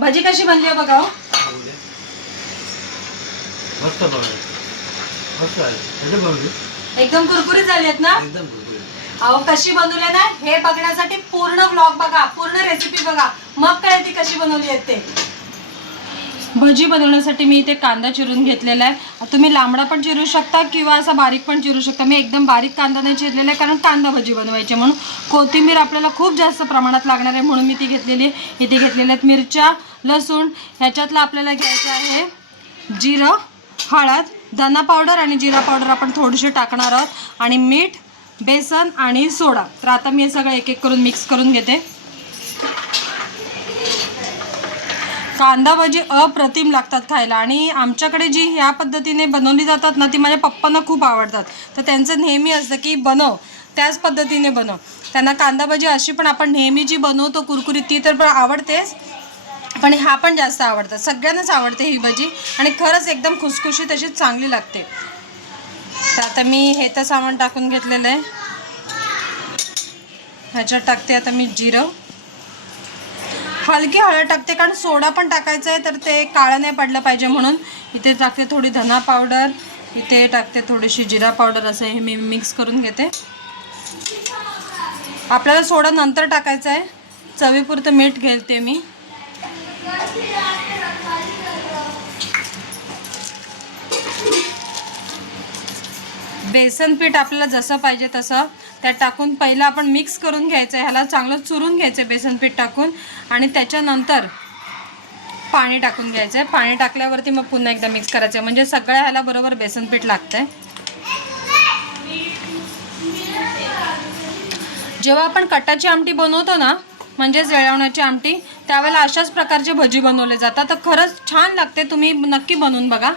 भजी कशी बनली आहे बघा. एकदम कुरकुरीत झाली आहेत ना. अहो कशी बनवली ना हे बघण्यासाठी पूर्ण व्लॉग बघा, पूर्ण रेसिपी बघा, मग कळेल ती कशी बनवली आहे ते. भजी बनवण्यासाठी मी इथे कांदा चिरून घेतलेला आहे. तुम्ही लांबडा पण चिरू शकता किंवा असा बारीक पण चिरू शकता. मी एकदम बारीक कांदा नाही चिरलेला आहे कारण कांदा भजी बनवायची म्हणून. कोथिंबीर आपल्याला खूप जास्त प्रमाणात लागणार आहे म्हणून मी ती घेतलेली आहे. इथे घेतलेल्या आहेत मिरच्या, लसूण. ह्याच्यातलं आपल्याला घ्यायचं आहे जिरं, हळद, धना पावडर आणि जिरा पावडर आपण थोडीशी टाकणार आहोत आणि मीठ, बेसन आणि सोडा. तर आता मी हे सगळं एक एक करून मिक्स करून घेते. कांदा भजी अप्रतिम लागतात खायला आणि आमच्याकडे जी ह्या पद्धतीने बनवली जातात ना ती माझ्या पप्पांना खूप आवडतात. तर त्यांचं नेहमी असतं की बनव त्याच पद्धतीने बनव. त्यांना कांदा भजी अशी पण आपण नेहमी जी बनवतो कुरकुरीत ती तर आवडतेच, पण हा पण जास्त आवडतं. सगळ्यांनाच आवडते ही भजी आणि खरंच एकदम खुसखुशीत अशी चांगली लागते. तर आता मी हे तर सामान टाकून घेतलेलं आहे. ह्याच्यात टाकते आता मी जिरं, हलकी हळद टाकते कारण सोडा पण टाकायचा आहे तर ते काळं नाही पडलं पाहिजे म्हणून. इथे टाकते थोडी धना पावडर, इथे टाकते थोडीशी जिरा पावडर. असं हे मी मिक्स करून घेते. आपल्याला सोडा नंतर टाकायचा आहे. चवीपुरतं मीठ घालते मी. बेसन पीठ आपल्याला जसं पाहिजे तसं त्यात टाकून पहिलं आपण मिक्स करून घ्यायचं आहे. ह्याला चांगलं चुरून घ्यायचं आहे बेसन पीठ टाकून आणि त्याच्यानंतर पाणी टाकून घ्यायचं आहे. पाणी टाकल्यावरती मग पुन्हा एकदा मिक्स करायचं आहे म्हणजे सगळ्या ह्याला बरोबर बेसन पीठ लागतं आहे. जेव्हा आपण कटाची आमटी बनवतो ना म्हणजेच वेळवण्याची आमटी त्यावेळेला अशाच प्रकारचे भजी बनवले जातात. तर खरंच छान लागते, तुम्ही नक्की बनवून बघा.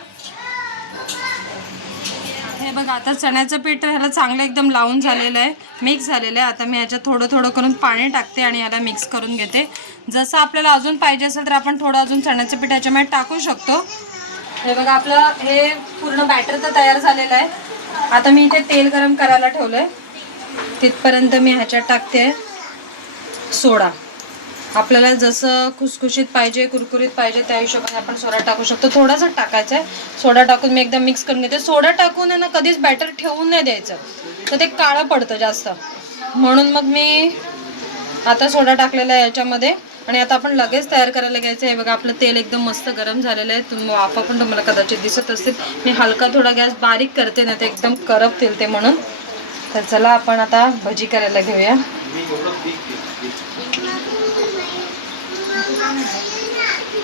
हे बघा आता चण्याचं पीठ ह्याला चांगलं एकदम लावून झालेलं आहे, मिक्स झालेलं आहे. आता मी ह्याच्यात थोडं थोडं करून पाणी टाकते आणि ह्याला मिक्स करून घेते. जसं आपल्याला अजून पाहिजे असेल तर आपण थोडं अजून चण्याचं पीठ ह्याच्यामध्ये टाकू शकतो. हे बघा आपलं हे पूर्ण बॅटर तर तयार झालेलं आहे. आता मी इथे तेल गरम करायला ठेवलं आहे. तिथपर्यंत मी ह्याच्यात टाकते सोडा. आपल्याला जसं खुसखुशीत पाहिजे, कुरकुरीत पाहिजे त्या हिशोबाने आपण सोडा टाकू शकतो. थोडासा टाकायचा आहे. सोडा टाकून मी एकदम मिक्स करून घेते. सोडा टाकून आहे ना कधीच बॅटर ठेवून नाही द्यायचं तर ते काळं पडतं जास्त, म्हणून मग मी आता सोडा टाकलेला आहे याच्यामध्ये. आणि आता आपण लगेच तयार करायला घ्यायचं आहे. बघा आपलं तेल एकदम मस्त गरम झालेलं आहे. वाफा पण तुम्हाला कदाचित दिसत असतील. मी हलका थोडा गॅस बारीक करते ना ते एकदम करपतील ते म्हणून. तर चला आपण आता भजी करायला घेऊया.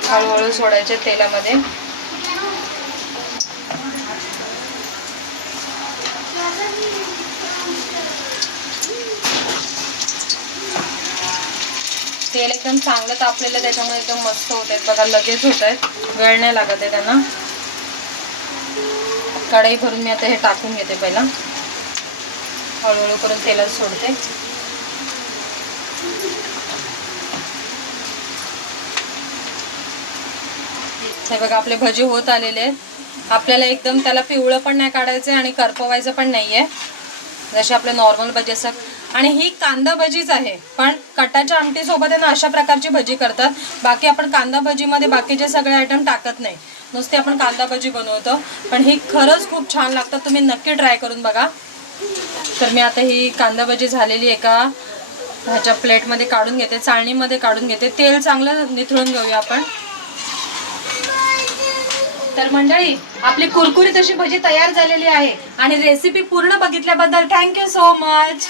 हळूहळू सोडायचे तेलामध्ये. तेल एकदम चांगलं तापलेलं त्याच्यामुळे एकदम मस्त होत आहेत बघा. लगेच होत आहेत, वेळ नाही लागत आहे त्यांना. कढई भरून मी आता हे टाकून घेते. पहिला हळूहळू करून तेलात सोडते. हे बघा आपले भजी होत आलेले आहेत. आपल्याला एकदम त्याला पिवळं पण नाही काढायचं आणि करपवायचं पण नाही आहे, जसे आपले नॉर्मल भजी असतात. आणि ही कांदा भजीच आहे, पण कटाच्या आमटीसोबत आहे ना अशा प्रकारची भजी करतात. बाकी आपण कांदा भजीमध्ये बाकीचे सगळे आयटम टाकत नाही, नुसते आपण कांदा भजी बनवतो. पण ही खरंच खूप छान लागतात, तुम्ही नक्की ट्राय करून बघा. तर मी आता ही कांदा भजी झालेली एका ह्याच्या प्लेटमध्ये काढून घेते, चाळणीमध्ये काढून घेते. तेल चांगलं निथळून घेऊया आपण. तर मंडळी आपली कुरकुरीत अशी भजी तयार झालेली आहे आणि रेसिपी पूर्ण बघितल्याबद्दल थँक्यू सो मच.